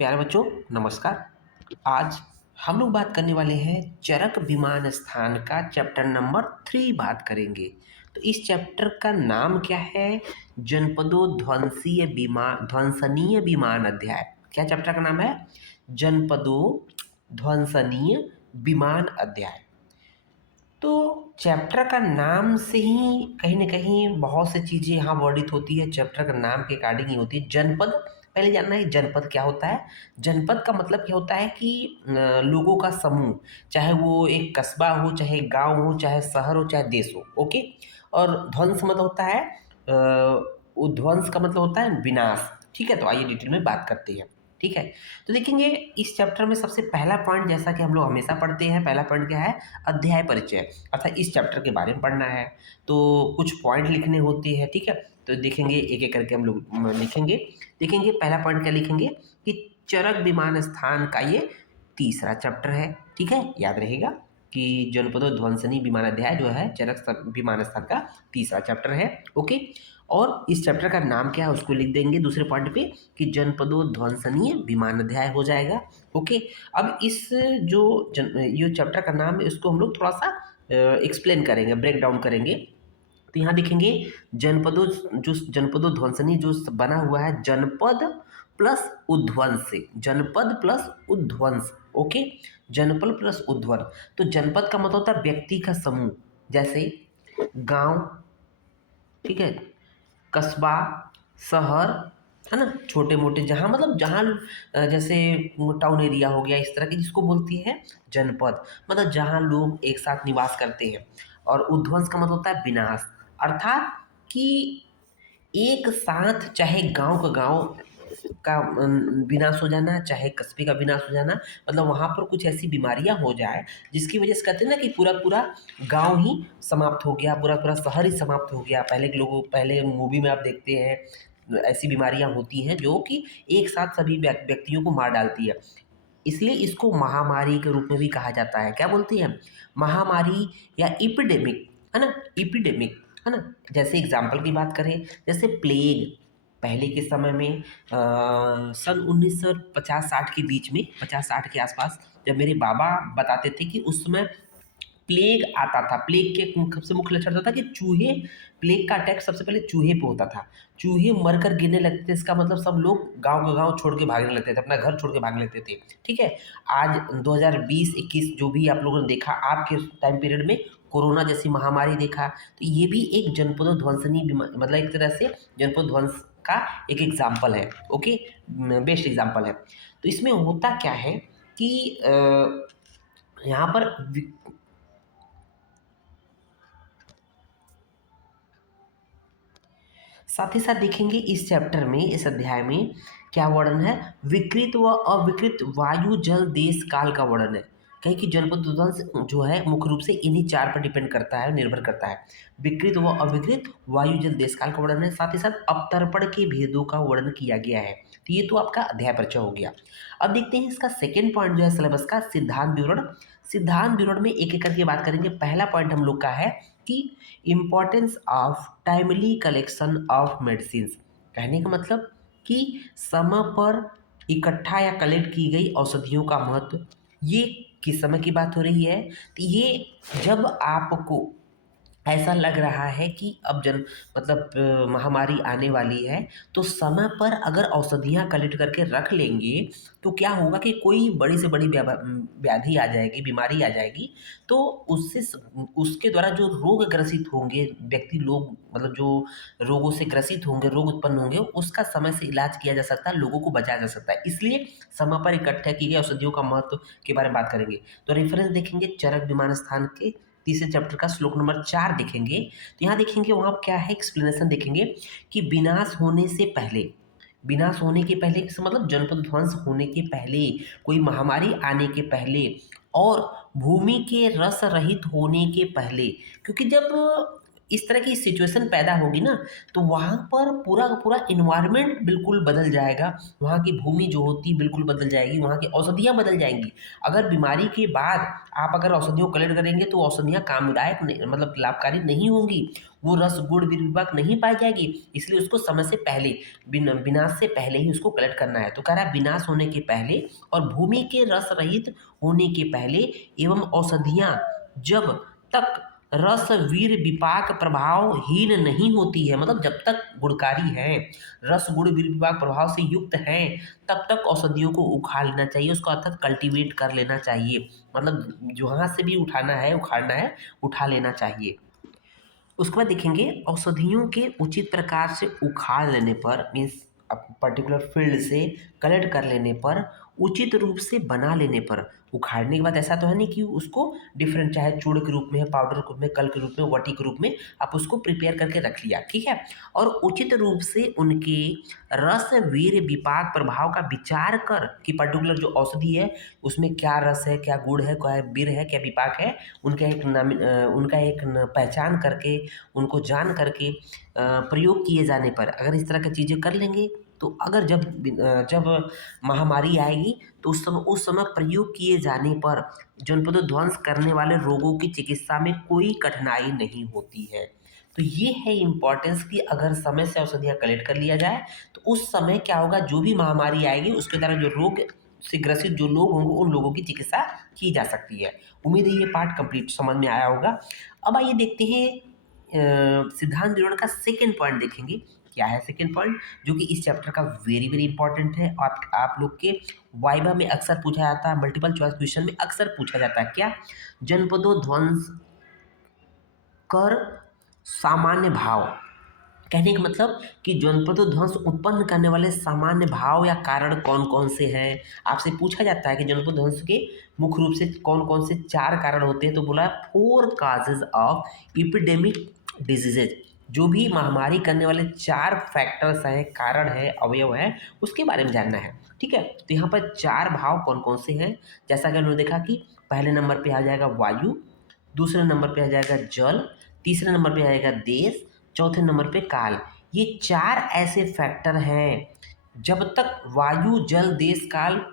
प्यारे बच्चों, नमस्कार। आज हम लोग बात करने वाले हैं चरक विमान स्थान का चैप्टर नंबर 3 बात करेंगे। तो इस चैप्टर का नाम क्या है? जनपदों ध्वंसनीय विमान अध्याय। क्या चैप्टर का नाम है? जनपदों ध्वंसनीय विमान अध्याय। तो चैप्टर का नाम से ही कहीं ना कहीं बहुत सी चीज़ें यहाँ वर्णित होती है। चैप्टर का नाम के अकॉर्डिंग ही होती है। जनपद, पहले जानना है जनपद क्या होता है। जनपद का मतलब क्या होता है कि लोगों का समूह, चाहे वो एक कस्बा हो, चाहे गांव हो, चाहे शहर हो, चाहे देश हो। ओके। और ध्वंस मतलब होता है उध्वंस का मतलब होता है विनाश। ठीक है, तो आइए डिटेल में बात करते हैं। ठीक है, तो देखेंगे इस चैप्टर में सबसे पहला पॉइंट, जैसा कि हम लोग हमेशा पढ़ते हैं, पहला पॉइंट क्या है? अध्याय परिचय। अर्थात इस चैप्टर के बारे में पढ़ना है तो कुछ पॉइंट लिखने होते हैं। ठीक है, तो देखेंगे एक एक करके हम लोग लिखेंगे। देखेंगे पहला पॉइंट क्या लिखेंगे कि चरक विमान स्थान का ये तीसरा चैप्टर है। ठीक है, याद रहेगा कि जनपदों ध्वंसनी विमान अध्याय जो है चरक विमान स्थान का तीसरा चैप्टर है। ओके, और इस चैप्टर का नाम क्या है उसको लिख देंगे दूसरे पॉइंट पे कि जनपदों ध्वंसनीय विमान अध्याय हो जाएगा। ओके, अब इस जो चैप्टर का नाम है इसको हम लोग थोड़ा सा एक्सप्लेन करेंगे, ब्रेक डाउन करेंगे। तो यहाँ देखेंगे जनपदों ध्वंसनी जो बना हुआ है जनपद प्लस उध्वंस से, जनपद प्लस उध्वंस। ओके, जनपद प्लस उध्वंस। तो जनपद का मतलब होता है व्यक्ति का समूह, जैसे गांव, ठीक है, कस्बा, शहर, है ना, छोटे मोटे जहाँ मतलब जहाँ जैसे टाउन एरिया हो गया, इस तरह की जिसको बोलती है जनपद, मतलब जहाँ लोग एक साथ निवास करते हैं। और उध्वंस का मतलब होता है विनाश, अर्थात कि एक साथ चाहे गांव का विनाश हो जाना, चाहे कस्बे का विनाश हो जाना, मतलब वहां पर कुछ ऐसी बीमारियां हो जाए जिसकी वजह से कहते हैं ना कि पूरा पूरा गांव ही समाप्त हो गया, पूरा पूरा शहर ही समाप्त हो गया। पहले के लोगों, पहले मूवी में आप देखते हैं ऐसी बीमारियां होती हैं जो कि एक साथ सभी व्यक्तियों को मार डालती है। इसलिए इसको महामारी के रूप में भी कहा जाता है। क्या बोलते हैं? महामारी या इपिडेमिक, है ना, इपिडेमिक, है ना। जैसे एग्जाम्पल की बात करें, जैसे प्लेग, पहले के समय में सन 1950-60 के बीच में, 50-60 के आसपास, जब मेरे बाबा बताते थे कि उस समय प्लेग आता था। प्लेग के सबसे मुख्य लक्षण होता था कि चूहे, प्लेग का अटैक सबसे पहले चूहे पे होता था। चूहे मरकर गिरने लगते थे, इसका मतलब सब लोग गांव का गांव छोड़ के भागने लगते थे, अपना घर छोड़ के भाग लेते थे। ठीक है, आज 2020-21 जो भी आप लोगों ने देखा, आपके टाइम पीरियड में कोरोना जैसी महामारी देखा, तो ये भी एक जनपदों ध्वंसनी मतलब एक तरह से जनपद ध्वंस का एक एग्जाम्पल है। ओके, बेस्ट एग्जाम्पल है। तो इसमें होता क्या है कि यहाँ पर साथ ही साथ देखेंगे इस चैप्टर में, इस अध्याय में क्या वर्णन है? विकृत व अविकृत वायु जल देश काल का वर्णन है। कहीं कि जनपद ध्वंस जो है मुख्य रूप से इन्हीं चार पर डिपेंड करता है, निर्भर करता है। विकृत व अविकृत वायु जल देश काल का वर्णन है। साथ ही साथ अवतर्पण के भेदों का वर्णन किया गया है। तो ये तो आपका अध्याय परिचय हो गया। अब देखते हैं इसका सेकेंड पॉइंट जो है सिलेबस का, सिद्धांत विवरण। सिद्धांत विवरण में एक एक करके बात करेंगे। पहला पॉइंट हम लोग का है कि importance of timely collection of medicine. कहने का मतलब कि समय पर इकट्ठा या कलेक्ट की गई औषधियों का महत्व। ये किस समय की बात हो रही है? तो ये जब आपको ऐसा लग रहा है कि अब मतलब महामारी आने वाली है, तो समय पर अगर औषधियाँ कलेक्ट करके रख लेंगे तो क्या होगा कि कोई बड़ी से बड़ी व्याधि आ जाएगी, बीमारी आ जाएगी, तो उसके द्वारा जो रोग ग्रसित होंगे व्यक्ति लोग, मतलब जो रोगों से ग्रसित होंगे, रोग उत्पन्न होंगे, उसका समय से इलाज किया जा सकता है, लोगों को बचाया जा सकता है। इसलिए समय पर इकट्ठा की गई औषधियों का महत्व के बारे में बात करेंगे। तो रेफरेंस देखेंगे चरक विमान स्थान के तीसरे चैप्टर का श्लोक नंबर 4 देखेंगे। तो यहाँ देखेंगे वहाँ क्या है, एक्सप्लेनेशन देखेंगे कि विनाश होने से पहले, विनाश होने के पहले इसका मतलब जनपद ध्वंस होने के पहले, कोई महामारी आने के पहले, और भूमि के रस रहित होने के पहले। क्योंकि जब इस तरह की सिचुएशन पैदा होगी ना, तो वहाँ पर पूरा का पूरा इन्वायरमेंट बिल्कुल बदल जाएगा। वहाँ की भूमि जो होती बिल्कुल बदल जाएगी, वहाँ की औषधियाँ बदल जाएंगी। अगर बीमारी के बाद आप अगर औषधियों कलेक्ट करेंगे तो औषधियाँ कामदायक मतलब लाभकारी नहीं होंगी, वो रस गुण विपाक नहीं पाई जाएगी, इसलिए उसको समय से पहले विनाश से पहले ही उसको कलेक्ट करना है। तो कह रहा है विनाश होने के पहले और भूमि के रस रहित होने के पहले एवं औषधियाँ जब तक रस वीर विपाक प्रभावहीन नहीं होती है, मतलब जब तक गुणकारी है, रस गुण वीर विपाक प्रभाव से युक्त है, तब तक औषधियों को उखाड़ लेना चाहिए, उसको अर्थात कल्टीवेट कर लेना चाहिए, मतलब जहाँ से भी उठाना है उखाड़ना है उठा लेना चाहिए। उसके बाद देखेंगे औषधियों के उचित प्रकार से उखाड़ लेने पर, मीन्स पर्टिकुलर फील्ड से कलेक्ट कर लेने पर, उचित रूप से बना लेने पर, उखाड़ने के बाद ऐसा तो है नहीं कि उसको डिफरेंट, चाहे चूर्ण के रूप में, पाउडर के रूप में, कल के रूप में, वटी के रूप में आप उसको प्रिपेयर करके रख लिया, ठीक है। और उचित रूप से उनके रस वीर विपाक प्रभाव का विचार कर कि पर्टिकुलर जो औषधि है उसमें क्या रस है, क्या गुण है, क्या वीर है, क्या विपाक है, उनका एक पहचान करके, उनको जान करके प्रयोग किए जाने पर, अगर इस तरह की चीज़ें कर लेंगे तो अगर जब महामारी आएगी तो उस समय प्रयोग किए जाने पर जनपदों ध्वंस करने वाले रोगों की चिकित्सा में कोई कठिनाई नहीं होती है। तो ये है इम्पोर्टेंस कि अगर समय से औषधियाँ कलेक्ट कर लिया जाए तो उस समय क्या होगा, जो भी महामारी आएगी उसके द्वारा जो रोग से ग्रसित जो लोग होंगे उन लोगों की चिकित्सा की जा सकती है। उम्मीद है ये पार्ट कंप्लीट समझ में आया होगा। अब आइए देखते हैं सिद्धांत विवरण का सेकेंड पॉइंट देखेंगे। क्या है सेकेंड पॉइंट, जो कि इस चैप्टर का वेरी वेरी इंपॉर्टेंट है, आप लोग के वाइवा में अक्सर पूछा जाता है, मल्टीपल चॉइस क्वेश्चन में अक्सर पूछा जाता है। क्या? जनपदों ध्वंस कर सामान्य भाव, कहने का मतलब कि जनपदों ध्वंस उत्पन्न करने वाले सामान्य भाव या कारण कौन कौन से हैं। आपसे पूछा जाता है कि जनपद ध्वंस के मुख्य रूप से कौन कौन से 4 कारण होते हैं, तो बोला 4 काजेज ऑफ इपिडेमिक डिजीजेज, जो भी महामारी करने वाले 4 फैक्टर्स हैं, कारण है, अवयव है, उसके बारे में जानना है, ठीक है। तो यहाँ पर 4 भाव कौन कौन से हैं, जैसा कि उन्होंने देखा कि पहले नंबर पे आ जाएगा वायु, दूसरे नंबर पे आ जाएगा जल, तीसरे नंबर पे आएगा देश, चौथे नंबर पे काल। ये 4 ऐसे फैक्टर हैं, जब तक वायु जल देश काल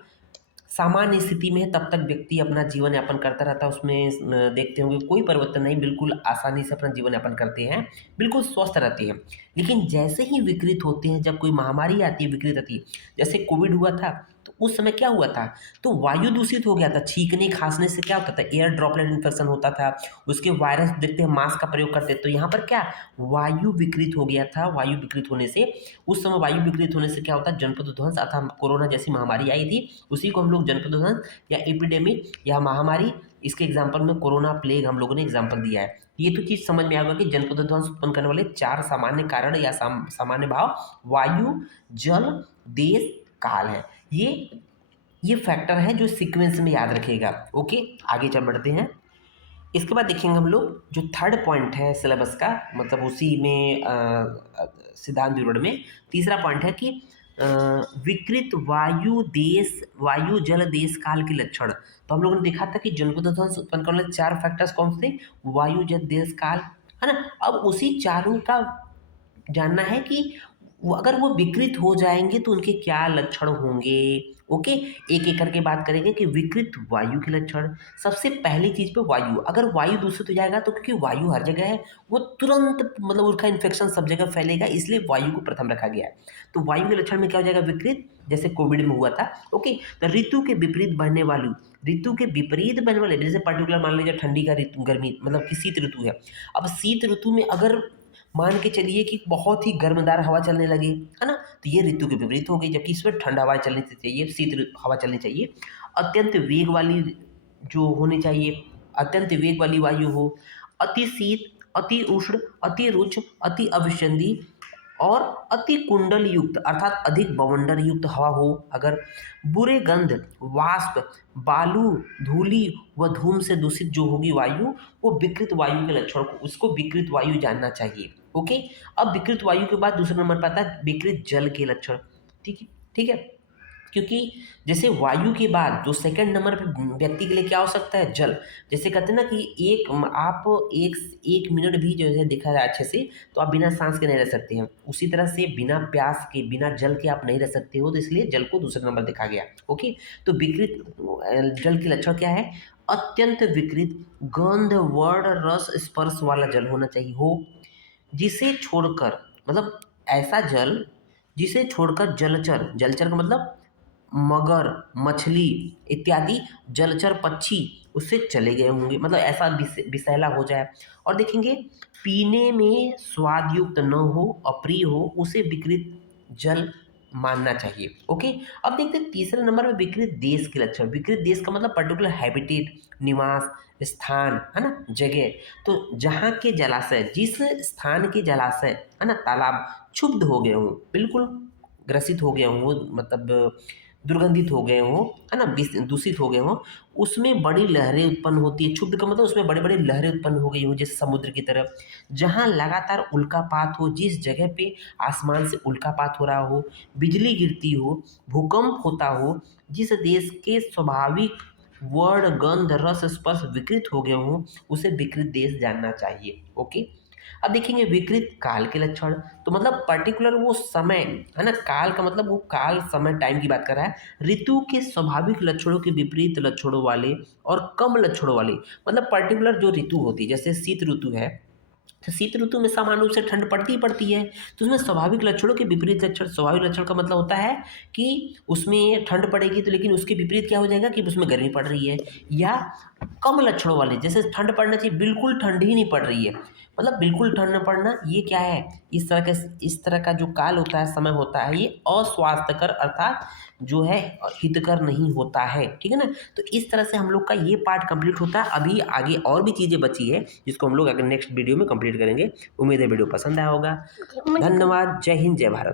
सामान्य स्थिति में है तब तक व्यक्ति अपना जीवन यापन करता रहता है, उसमें देखते होंगे कोई परिवर्तन नहीं, बिल्कुल आसानी से अपना जीवन यापन करते हैं, बिल्कुल स्वस्थ रहते हैं। लेकिन जैसे ही विकृत होते हैं, जब कोई महामारी आती है, विकृत आती है, जैसे कोविड हुआ था तो उस समय क्या हुआ था, तो वायु दूषित हो गया था, छींकने खांसने से क्या होता था, एयर ड्रॉपलेट इन्फेक्शन होता था, उसके वायरस देखते हैं, मास्क का प्रयोग करते, तो यहाँ पर क्या वायु विकृत हो गया था। वायु विकृत होने से, उस समय वायु विकृत होने से क्या होता है, जनपद ध्वंस अर्थात कोरोना जैसी महामारी आई थी, उसी को हम लोग जनपद ध्वंस या एपिडेमिक या महामारी, इसके एग्जाम्पल में कोरोना प्लेग हम लोगों ने एग्जाम्पल दिया है। ये तो चीज़ समझ में आएगा कि जनपद ध्वंस उत्पन्न करने वाले 4 सामान्य कारण या सामान्य भाव वायु जल देश काल है। ये फैक्टर है जो सीक्वेंस में याद रखेगा। ओके, आगे चल बढ़ते हैं। इसके बाद देखेंगे हम लोग जो थर्ड पॉइंट है सिलेबस का, मतलब उसी में सिद्धांत विवरण में तीसरा पॉइंट है कि विकृत वायु जल देश काल के लक्षण। तो हम लोगों ने देखा था कि जनपद ध्वंस उत्पन्न करने वाले 4 फैक्टर्स कौन से, वायु जल देश काल, है ना। अब उसी चारों का जानना है कि अगर वो विकृत हो जाएंगे तो उनके क्या लक्षण होंगे। ओके, एक एक करके बात करेंगे कि विकृत वायु के लक्षण। सबसे पहली चीज पे वायु, अगर वायु दूषित हो जाएगा तो क्योंकि वायु हर जगह है, वो तुरंत मतलब उसका इन्फेक्शन सब जगह फैलेगा, इसलिए वायु को प्रथम रखा गया है। तो वायु के लक्षण में क्या हो जाएगा, विकृत, जैसे कोविड में हुआ था। ओके, तो ऋतु के विपरीत बढ़ने वाली, ऋतु के विपरीत बनने वाले, जैसे पर्टिकुलर मान लीजिए ठंडी का ऋतु, गर्मी मतलब कि शीत ऋतु है। अब शीत ऋतु में अगर मान के चलिए कि बहुत ही गर्मदार हवा चलने लगे, है ना, तो ये ऋतु के विपरीत हो गई, जबकि इसमें ठंड हवा चलनी चाहिए, हवा चलनी चाहिए। अत्यंत वेग वाली जो होनी चाहिए, अत्यंत वेग वाली वायु हो, अति शीत, अति उष्ण, अति रुक्ष, अति अभिसंधि और अति कुंडल युक्त अर्थात अधिक बवंडर युक्त हवा हो। अगर बुरे गंध, वाष्प, बालू, धूलि व धूम से दूषित जो होगी वायु, वो विकृत वायु के लक्षण को, उसको विकृत वायु जानना चाहिए। ओके, अब विकृत वायु के बाद दूसरे नंबर पर आता है विकृत जल के लक्षण। ठीक है, ठीक है, क्योंकि जैसे वायु के बाद जो सेकंड नंबर पे व्यक्ति के लिए क्या हो सकता है, जल। जैसे कहते हैं ना कि आप एक मिनट भी जो है देखा जाए अच्छे से तो आप बिना सांस के नहीं रह सकते हैं, उसी तरह से बिना प्यास के, बिना जल के आप नहीं रह सकते हो, तो इसलिए जल को दूसरा नंबर देखा गया। ओके, तो विकृत जल के लक्षण क्या है, अत्यंत विकृत गंध वर्ण रस स्पर्श वाला जल होना चाहिए हो, जिसे छोड़कर, मतलब ऐसा जल जिसे छोड़कर जलचर, जलचर का मतलब मगर, मछली इत्यादि जलचर पक्षी उससे चले गए होंगे, मतलब ऐसा विषैला हो जाए। और देखेंगे पीने में स्वाद युक्त न हो, अप्रिय हो, उसे विकृत जल मानना चाहिए। ओके। अब देखते हैं तीसरे नंबर में विकृत देश के लक्षण। विकृत देश का मतलब पर्टिकुलर हैबिटेट, निवास स्थान, है ना, जगह। तो जहाँ के जलाशय, जिस स्थान के जलाशय, है ना, तालाब क्षुब्ध हो गए हों, बिल्कुल ग्रसित हो गए हों, मतलब दुर्गंधित हो गए हों, है ना, दूषित हो गए हों, उसमें बड़ी लहरें उत्पन्न होती है। क्षुब्ध का मतलब उसमें बड़ी बड़ी लहरें उत्पन्न हो गई हो, जैसे समुद्र की तरफ। जहाँ लगातार उल्कापात हो, जिस जगह पे आसमान से उल्कापात हो रहा हो, बिजली गिरती हो, भूकंप होता हो, जिस देश के स्वाभाविक वर्ण, गंध, रस, स्पर्श विकृत हो गए हों, उसे विकृत देश जानना चाहिए। ओके। अब देखेंगे विकृत काल के लक्षण। तो मतलब पर्टिकुलर वो समय, है ना, काल का मतलब वो काल, समय, टाइम की बात कर रहा है। ऋतु के स्वाभाविक लक्षणों के विपरीत लक्षणों वाले और कम लक्षणों वाले, मतलब पर्टिकुलर जो ऋतु होती है, जैसे शीत ऋतु है, तो शीत ऋतु में सामान्य रूप से ठंड पड़ती ही पड़ती है। तो उसमें स्वाभाविक लक्षणों के विपरीत लक्षण, स्वाभाविक लक्षण का मतलब होता है कि उसमें ठंड पड़ेगी, तो लेकिन उसके विपरीत क्या हो जाएगा कि उसमें गर्मी पड़ रही है। या कम लक्षणों वाले, जैसे ठंड पड़ना चाहिए, बिल्कुल ठंड ही नहीं पड़ रही है, मतलब बिल्कुल ठंड न पड़ना, ये क्या है, इस तरह का जो काल होता है, समय होता है, ये अस्वास्थ्यकर अर्थात जो है हितकर नहीं होता है। ठीक है ना। तो इस तरह से हम लोग का ये पार्ट कंप्लीट होता है। अभी आगे और भी चीज़ें बची है जिसको हम लोग अगर नेक्स्ट वीडियो में कंप्लीट करेंगे। उम्मीद है वीडियो पसंद आया होगा। धन्यवाद। जय हिंद, जय भारत।